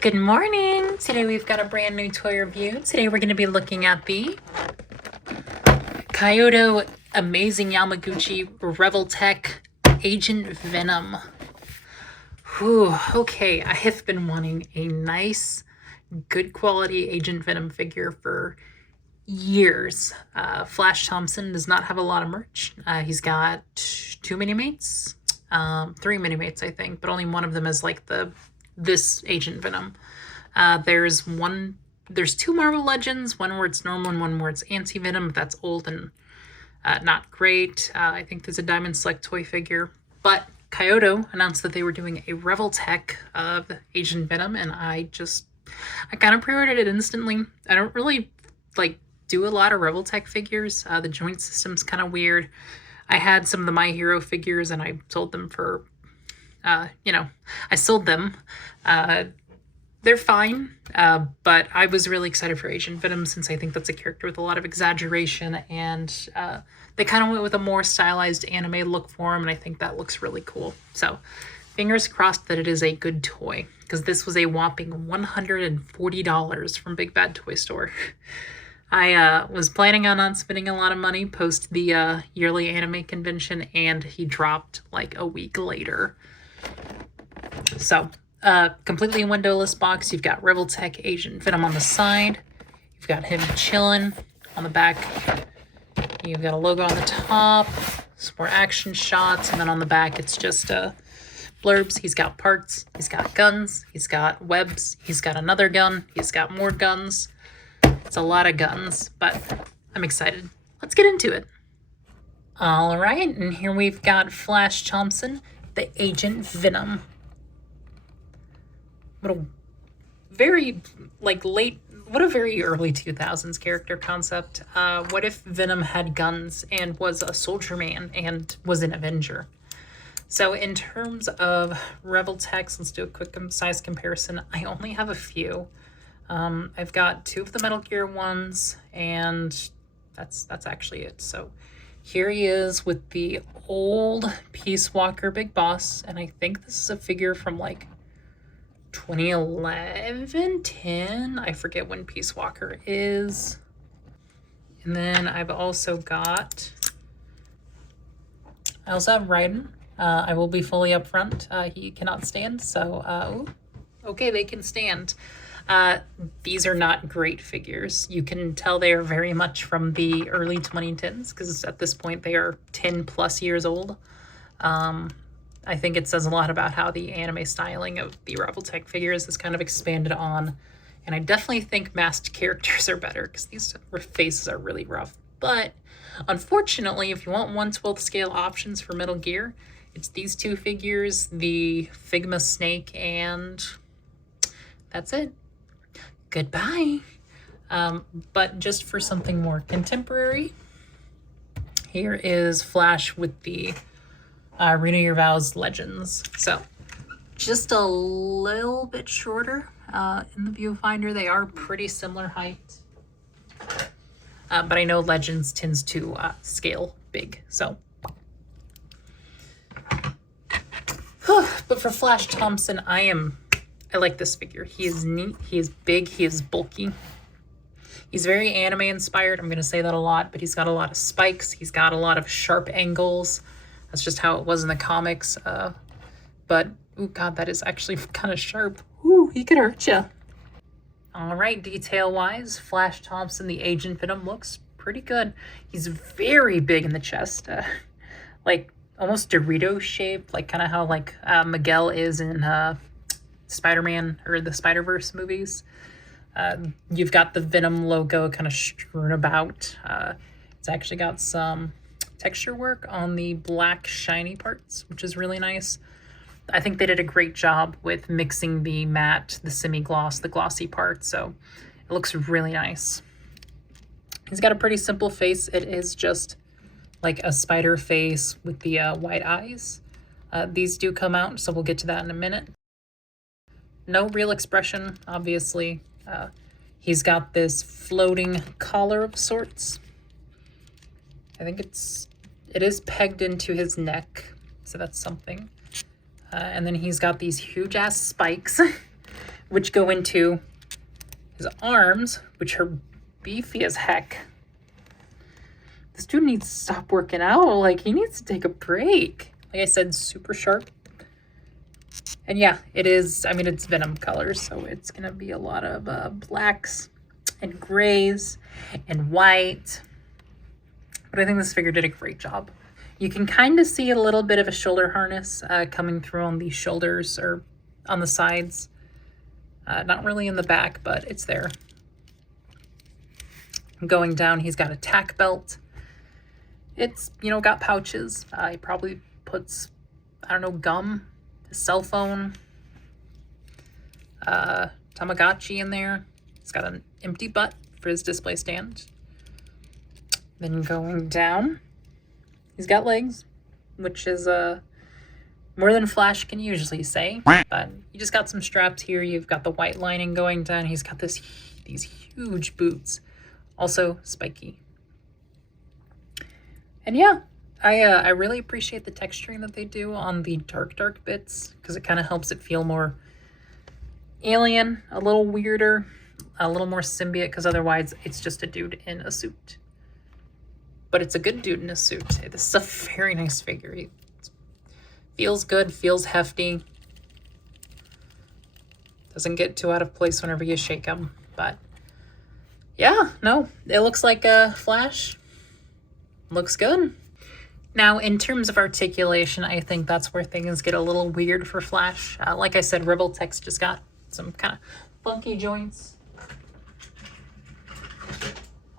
Good morning! Today we've got a brand new toy review. Today we're going to be looking at the Kaiyodo Amazing Yamaguchi Revoltech Agent Venom. Whew, okay, I have been wanting a nice, good quality Agent Venom figure for years. Flash Thompson does not have a lot of merch. He's got three mini-mates, I think, but only one of them is like this Agent Venom. There's two Marvel Legends, one where it's normal and one where it's anti-Venom, but that's old and not great. I think there's a Diamond Select toy figure, but Kaiyodo announced that they were doing a Revoltech of Agent Venom, and I kind of pre-ordered it instantly. I don't really do a lot of Revoltech figures. The joint system's kind of weird. I had some of the My Hero figures and I sold them for, I sold them. They're fine, but I was really excited for Agent Venom since I think that's a character with a lot of exaggeration, and they kind of went with a more stylized anime look for him, and I think that looks really cool. So fingers crossed that it is a good toy, because this was a whopping $140 from Big Bad Toy Store. I was planning on not spending a lot of money post the yearly anime convention, and he dropped like a week later. So completely windowless box. You've got Revoltech Agent Venom on the side. You've got him chilling on the back. You've got a logo on the top, some more action shots, and then on the back it's just blurbs. He's got parts, he's got guns, he's got webs, he's got another gun, he's got more guns. It's a lot of guns, but I'm excited. Let's get into it. All right, and here we've got Flash Thompson, the Agent Venom. What a very early 2000s character concept. What if Venom had guns and was a soldier man and was an Avenger? So in terms of Revoltechs, let's do a quick size comparison. I only have a few. I've got two of the Metal Gear ones, and that's actually it. So here he is with the old Peace Walker Big Boss, and I think this is a figure from like 2011, 10. I forget when Peace Walker is. And then I've also have Raiden. I will be fully upfront. He cannot stand, so okay, they can stand. These are not great figures. You can tell they are very much from the early 2010s, because at this point they are 10 plus years old. I think it says a lot about how the anime styling of the Revoltech figures is kind of expanded on. And I definitely think masked characters are better, because these faces are really rough. But unfortunately, if you want 1/12 scale options for Metal Gear, it's these two figures, the Figma Snake, and that's it. Goodbye. But just for something more contemporary, here is Flash with the Renew Your Vows Legends. So just a little bit shorter in the viewfinder. They are pretty similar height, but I know Legends tends to scale big. So, but for Flash Thompson, I like this figure. He is neat, he is big, he is bulky. He's very anime inspired. I'm going to say that a lot, but he's got a lot of spikes. He's got a lot of sharp angles. That's just how it was in the comics. But, oh god, that is actually kind of sharp. Ooh, he could hurt you. All right, detail-wise, Flash Thompson, the Agent Venom, looks pretty good. He's very big in the chest. Like, almost Dorito-shaped, like kind of how like Miguel is in Spider-Man or the Spider-Verse movies. You've got the Venom logo kind of strewn about. It's actually got some texture work on the black shiny parts, which is really nice. I think they did a great job with mixing the matte, the semi-gloss, the glossy parts, so it looks really nice. He's got a pretty simple face. It is just like a spider face with the white eyes. These do come out, so we'll get to that in a minute. No real expression, obviously. He's got this floating collar of sorts. I think it is pegged into his neck, so that's something. And then he's got these huge ass spikes which go into his arms, which are beefy as heck. This dude needs to stop working out. Like, he needs to take a break. Like I said, super sharp. And yeah, it is, I mean, it's Venom colors, so it's going to be a lot of blacks and grays and white. But I think this figure did a great job. You can kind of see a little bit of a shoulder harness coming through on the shoulders or on the sides. Not really in the back, but it's there. Going down, he's got a tack belt. It's, you know, got pouches. He probably puts, I don't know, gum, his cell phone, Tamagotchi in there. He's got an empty butt for his display stand. Then going down, he's got legs, which is more than Flash can usually say. But you just got some straps here. You've got the white lining going down. He's got these huge boots, also spiky. And yeah, I really appreciate the texturing that they do on the dark bits, because it kind of helps it feel more alien, a little weirder, a little more symbiote, because otherwise it's just a dude in a suit. But it's a good dude in a suit. This is a very nice figure. He feels good, feels hefty. Doesn't get too out of place whenever you shake him. But yeah, no, it looks like a Flash. Looks good. Now, in terms of articulation, I think that's where things get a little weird for Flash. Like I said, Revoltech's just got some kind of funky joints.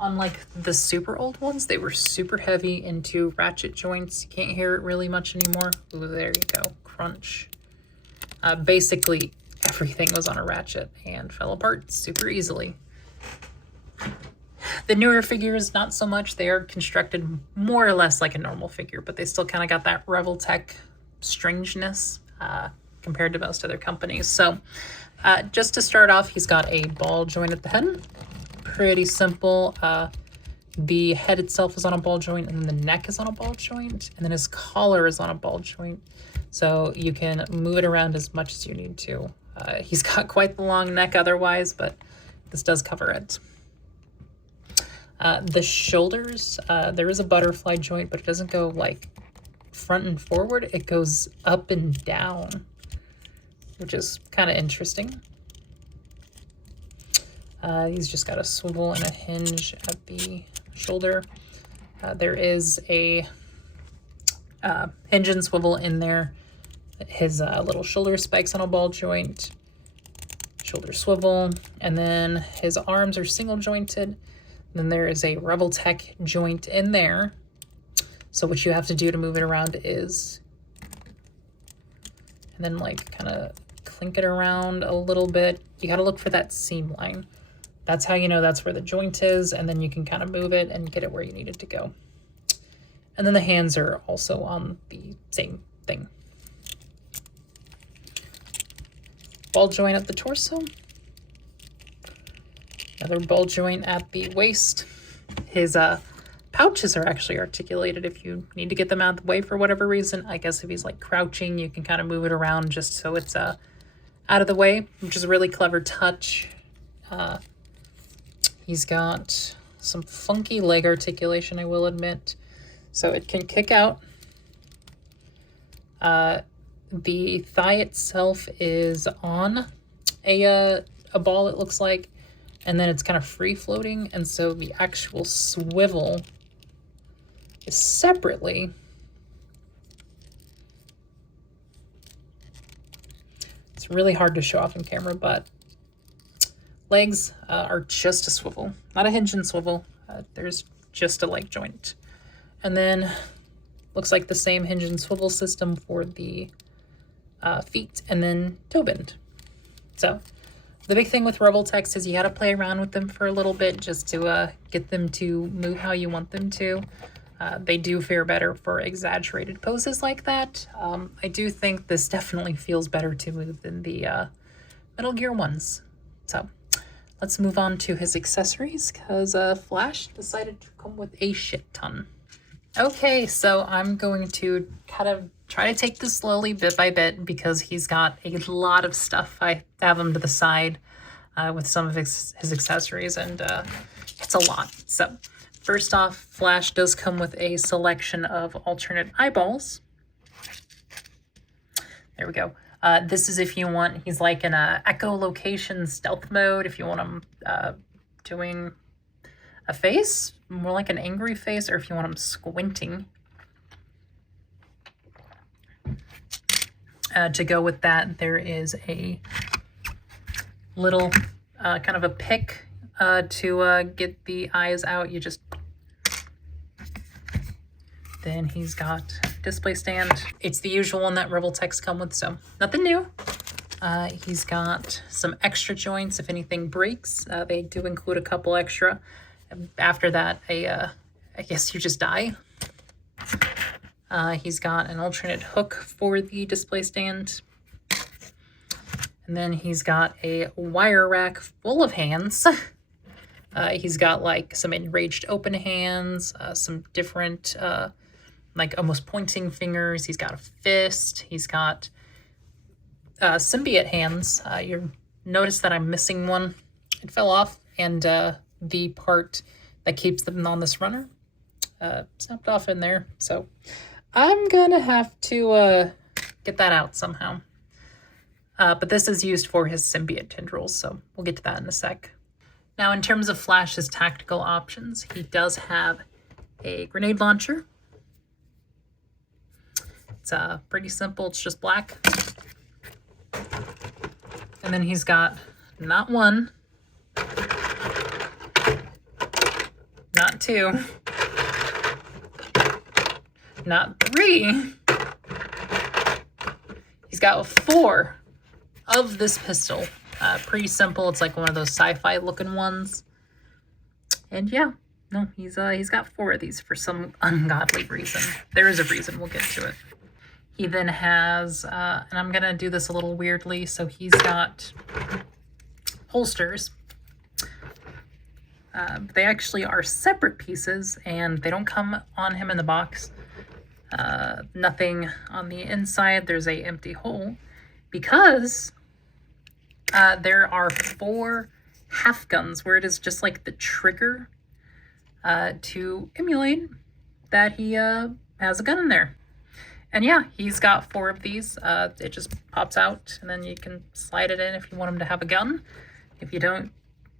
Unlike the super old ones, they were super heavy into ratchet joints. You can't hear it really much anymore. Ooh, there you go. Crunch. Basically, everything was on a ratchet and fell apart super easily. The newer figures, not so much. They are constructed more or less like a normal figure, but they still kind of got that Revoltech strangeness compared to most other companies. So just to start off, he's got a ball joint at the head. Pretty simple. The head itself is on a ball joint, and then the neck is on a ball joint, and then his collar is on a ball joint. So you can move it around as much as you need to. He's got quite the long neck otherwise, but this does cover it. The shoulders, there is a butterfly joint, but it doesn't go like front and forward. It goes up and down, which is kind of interesting. He's just got a swivel and a hinge at the shoulder. There is a hinge and swivel in there. His little shoulder spikes on a ball joint, shoulder swivel, and then his arms are single jointed. Then there is a Revoltech joint in there. So what you have to do to move it around is, and then like kind of clink it around a little bit. You got to look for that seam line. That's how you know that's where the joint is, and then you can kind of move it and get it where you need it to go. And then the hands are also on the same thing. Ball joint at the torso. Another ball joint at the waist. His pouches are actually articulated if you need to get them out of the way for whatever reason. I guess if he's like crouching, you can kind of move it around just so it's out of the way, which is a really clever touch. He's got some funky leg articulation, I will admit. So it can kick out. The thigh itself is on a ball, it looks like, and then it's kind of free floating, and so the actual swivel is separately. It's really hard to show off in camera, but legs are just a swivel, not a hinge and swivel. There's just a leg joint. And then looks like the same hinge and swivel system for the feet, and then toe bend. So the big thing with Revoltech is you got to play around with them for a little bit just to get them to move how you want them to. They do fare better for exaggerated poses like that. I do think this definitely feels better to move than the Metal Gear ones. So let's move on to his accessories, because Flash decided to come with a shit ton. Okay, so I'm going to kind of try to take this slowly, bit by bit, because he's got a lot of stuff. I have him to the side with some of his accessories, and it's a lot. So first off, Flash does come with a selection of alternate eyeballs. There we go. This is if you want, he's like in a echolocation stealth mode, if you want him doing a face, more like an angry face, or if you want him squinting. To go with that, there is a little kind of a pick to get the eyes out. You just... Then he's got display stand. It's the usual one that Revoltechs come with, so nothing new. He's got some extra joints if anything breaks. They do include a couple extra. After that, I guess you just die. He's got an alternate hook for the display stand. And then he's got a wire rack full of hands. He's got like some enraged open hands, some different like almost pointing fingers. He's got a fist. He's got symbiote hands. You notice that I'm missing one. It fell off, and the part that keeps them on this runner snapped off in there. So I'm gonna have to get that out somehow. But this is used for his symbiote tendrils, so we'll get to that in a sec. Now, in terms of Flash's tactical options, he does have a grenade launcher. It's pretty simple. It's just black. And then he's got not one, not two, not three. He's got 4 of this pistol. Pretty simple. It's like one of those sci-fi looking ones. And yeah, no, he's got 4 of these for some ungodly reason. There is a reason. We'll get to it. He then has, and I'm gonna do this a little weirdly, so he's got holsters. They actually are separate pieces, and they don't come on him in the box. Nothing on the inside. There's a empty hole because there are 4 half guns where it is just like the trigger to emulate that he has a gun in there. And yeah, he's got 4 of these. It just pops out, and then you can slide it in if you want him to have a gun. If you don't,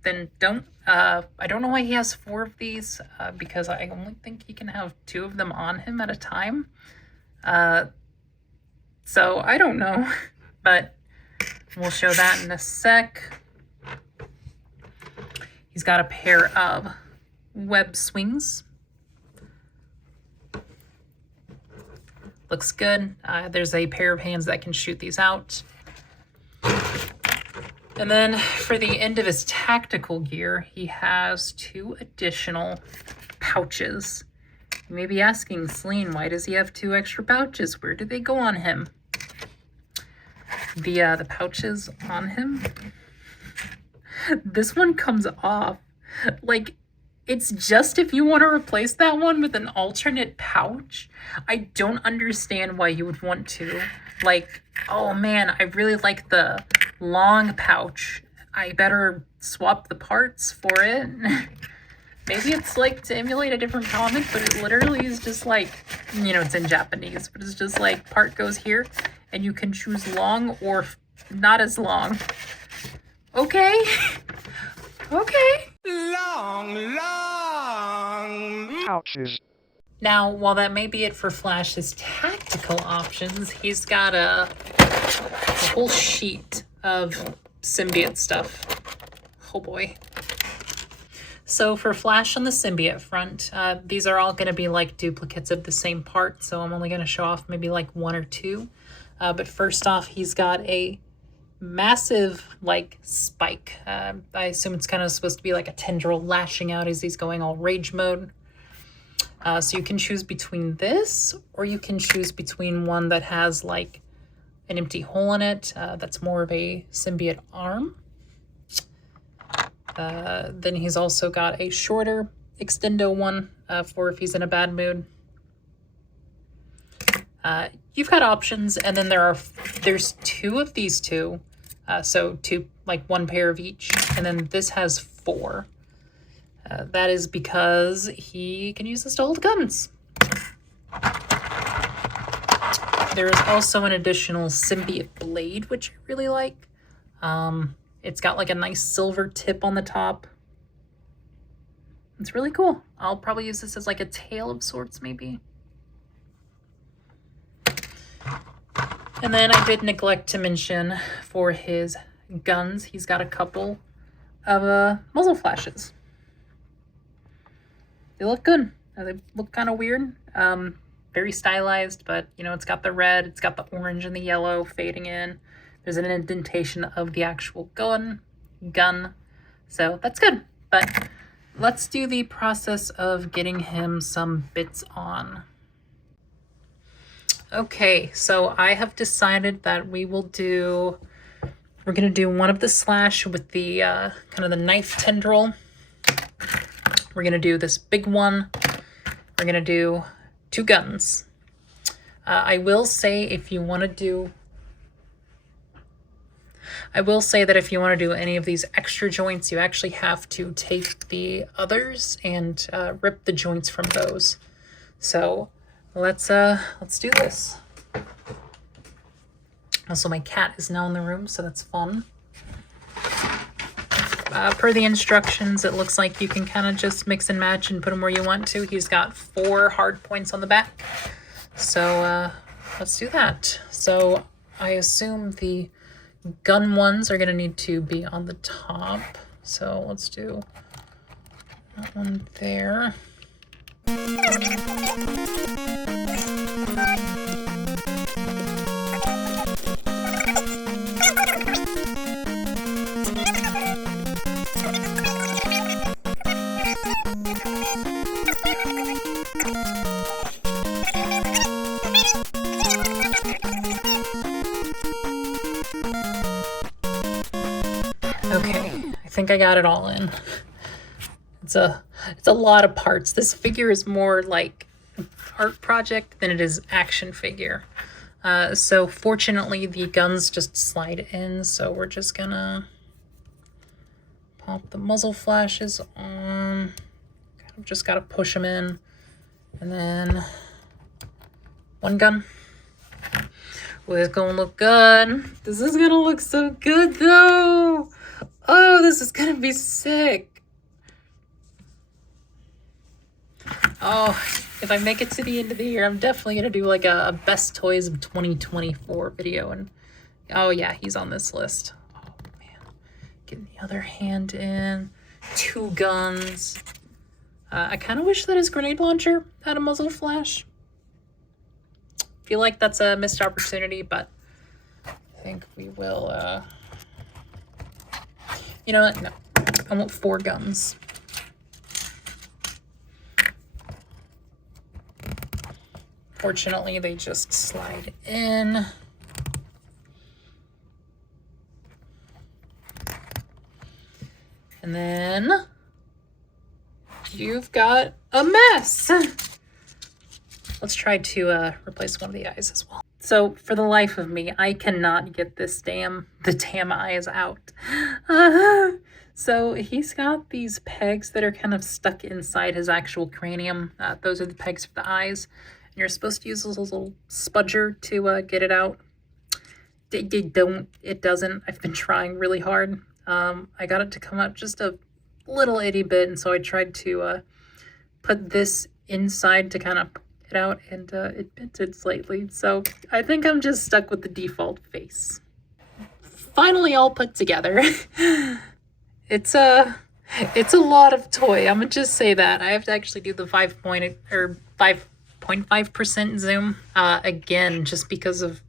then don't. I don't know why he has 4 of these, because I only think he can have 2 of them on him at a time. So I don't know, but we'll show that in a sec. He's got a pair of web swings. Looks good. There's a pair of hands that can shoot these out. And then for the end of his tactical gear, he has 2 additional pouches. You may be asking, Celine, why does he have 2 extra pouches? Where do they go on him? The pouches on him, this one comes off. Like, it's just if you want to replace that one with an alternate pouch. I don't understand why you would want to. Like, oh man, I really like the long pouch. I better swap the parts for it. Maybe it's like to emulate a different comic, but it literally is just like, you know, it's in Japanese, but it's just like part goes here and you can choose long or not as long. Okay. Okay. Long pouches. Now, while that may be it for Flash's tactical options, he's got a whole sheet of symbiote stuff. Oh boy. So for Flash on the symbiote front, these are all going to be like duplicates of the same part, so I'm only going to show off maybe like 1 or 2. But first off, he's got a massive like spike. I assume it's kind of supposed to be like a tendril lashing out as he's going all rage mode. So you can choose between this, or you can choose between one that has like an empty hole in it. That's more of a symbiote arm. Then he's also got a shorter extendo one for if he's in a bad mood. You've got options, and then there's two of these two. So two, like one pair of each, and then this has four. That is because he can use this to hold guns. There is also an additional symbiote blade, which I really like. It's got like a nice silver tip on the top. It's really cool. I'll probably use this as like a tail of sorts, maybe. And then I did neglect to mention for his guns, he's got a couple of muzzle flashes. They look good. They look kind of weird. Very stylized, but you know, it's got the red, it's got the orange and the yellow fading in. There's an indentation of the actual gun. So that's good. But let's do the process of getting him some bits on. Okay, so I have decided that we're gonna do one of the slash with the kind of the knife tendril. We're gonna do this big one. We're gonna do 2 guns. I will say that if you want to do any of these extra joints, you actually have to take the others and rip the joints from those. So let's do this. Also, my cat is now in the room, so that's fun. Per the instructions, it looks like you can kind of just mix and match and put them where you want to. He's got 4 hard points on the back. So let's do that. So I assume the gun ones are going to need to be on the top. So let's do that one there. Okay, I think I got it all in. It's a lot of parts. This figure is more like an art project than it is action figure. So fortunately the guns just slide in, so we're just gonna pop the muzzle flashes on. Kind of just gotta push them in, and then one gun. Well, it's gonna look good. This is gonna look so good though. Oh, this is gonna be sick. Oh, if I make it to the end of the year, I'm definitely gonna do like a best toys of 2024 video. And oh yeah, he's on this list. Oh man, getting the other hand in. 2 guns. I kind of wish that his grenade launcher had a muzzle flash. Feel like that's a missed opportunity, but I think we will. You know what? No, I want 4 guns. Fortunately, they just slide in. And then you've got a mess. Let's try to replace one of the eyes as well. So for the life of me, I cannot get the damn eyes out. So he's got these pegs that are kind of stuck inside his actual cranium. Those are the pegs for the eyes. And you're supposed to use this little spudger to get it out. It doesn't. I've been trying really hard. I got it to come out just a little itty bit, and so I tried to put this inside to kind of it out, and it bent slightly. So I think I'm just stuck with the default face. Finally all put together. It's a lot of toy. I'm gonna just say that. I have to actually do the 5.5% zoom again, just because of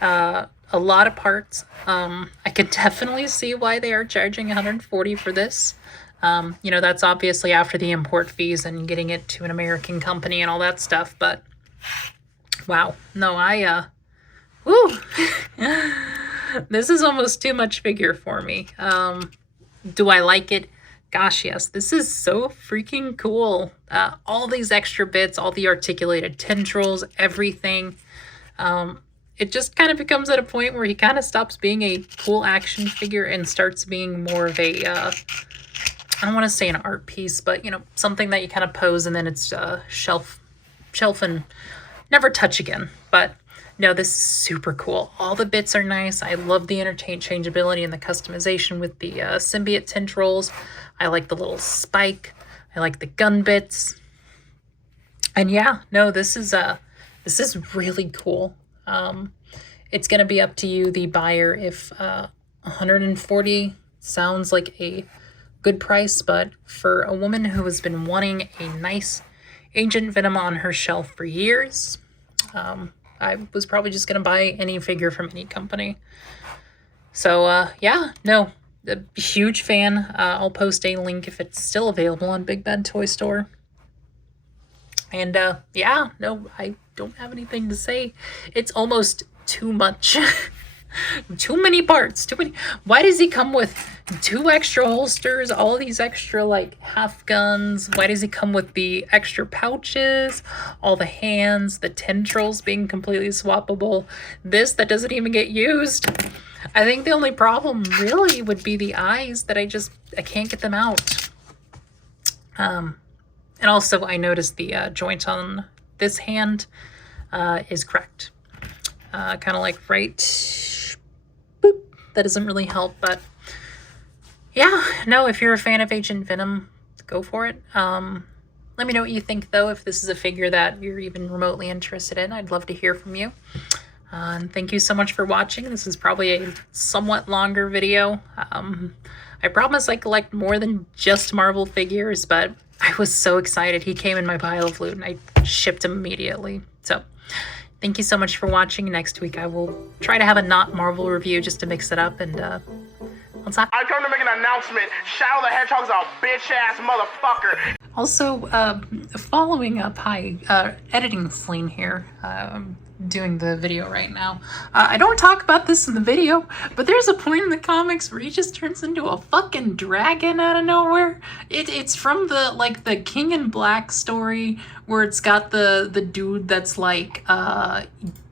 wow. A lot of parts. I can definitely see why they are charging $140 for this. You know, that's obviously after the import fees and getting it to an American company and all that stuff, but wow. No, woo. This is almost too much figure for me. Do I like it? Gosh, yes, this is so freaking cool. All these extra bits, all the articulated tendrils, everything. It just kind of becomes at a point where he kind of stops being a cool action figure and starts being more of a, I don't want to say an art piece, but, you know, something that you kind of pose and then it's shelf and never touch again. But no, this is super cool. All the bits are nice. I love the interchangeability and the customization with the symbiote tendrils. I like the little spike. I like the gun bits. And yeah, no, this is really cool. It's going to be up to you, the buyer, if 140 sounds like a good price, but for a woman who has been wanting a nice Agent Venom on her shelf for years, I was probably just going to buy any figure from any company. So, yeah, no, a huge fan. I'll post a link if it's still available on Big Bad Toy Store. And, yeah, no, I don't have anything to say. It's almost too much. Too many parts. Too many. Why does he come with 2 extra holsters? All these extra, like, half guns? Why does he come with the extra pouches? All the hands, the tendrils being completely swappable. This that doesn't even get used. I think the only problem really would be the eyes that I can't get them out. And also I noticed the joint on this hand is cracked. Kind of like right, boop. That doesn't really help, but yeah, no, if you're a fan of Agent Venom, go for it. Let me know what you think, though, if this is a figure that you're even remotely interested in. I'd love to hear from you. And thank you so much for watching. This is probably a somewhat longer video. I promise I collect more than just Marvel figures, but I was so excited. He came in my pile of loot, and I shipped him immediately. So thank you so much for watching. Next week I will try to have a not Marvel review just to mix it up, and I come to make an announcement. Shadow the Hedgehog's a bitch-ass motherfucker. Also, following up, editing Celine here, doing the video right now. I don't talk about this in the video, but there's a point in the comics where he just turns into a fucking dragon out of nowhere. It's from the King in Black story where it's got the dude that's like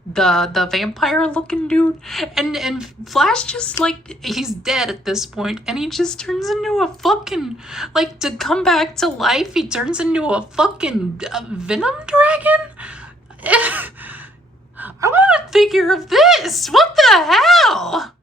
the vampire looking dude, and Flash just, like, he's dead at this point and he just turns into a fucking, like, to come back to life, he turns into a fucking Venom dragon. I want a figure of this. What the hell?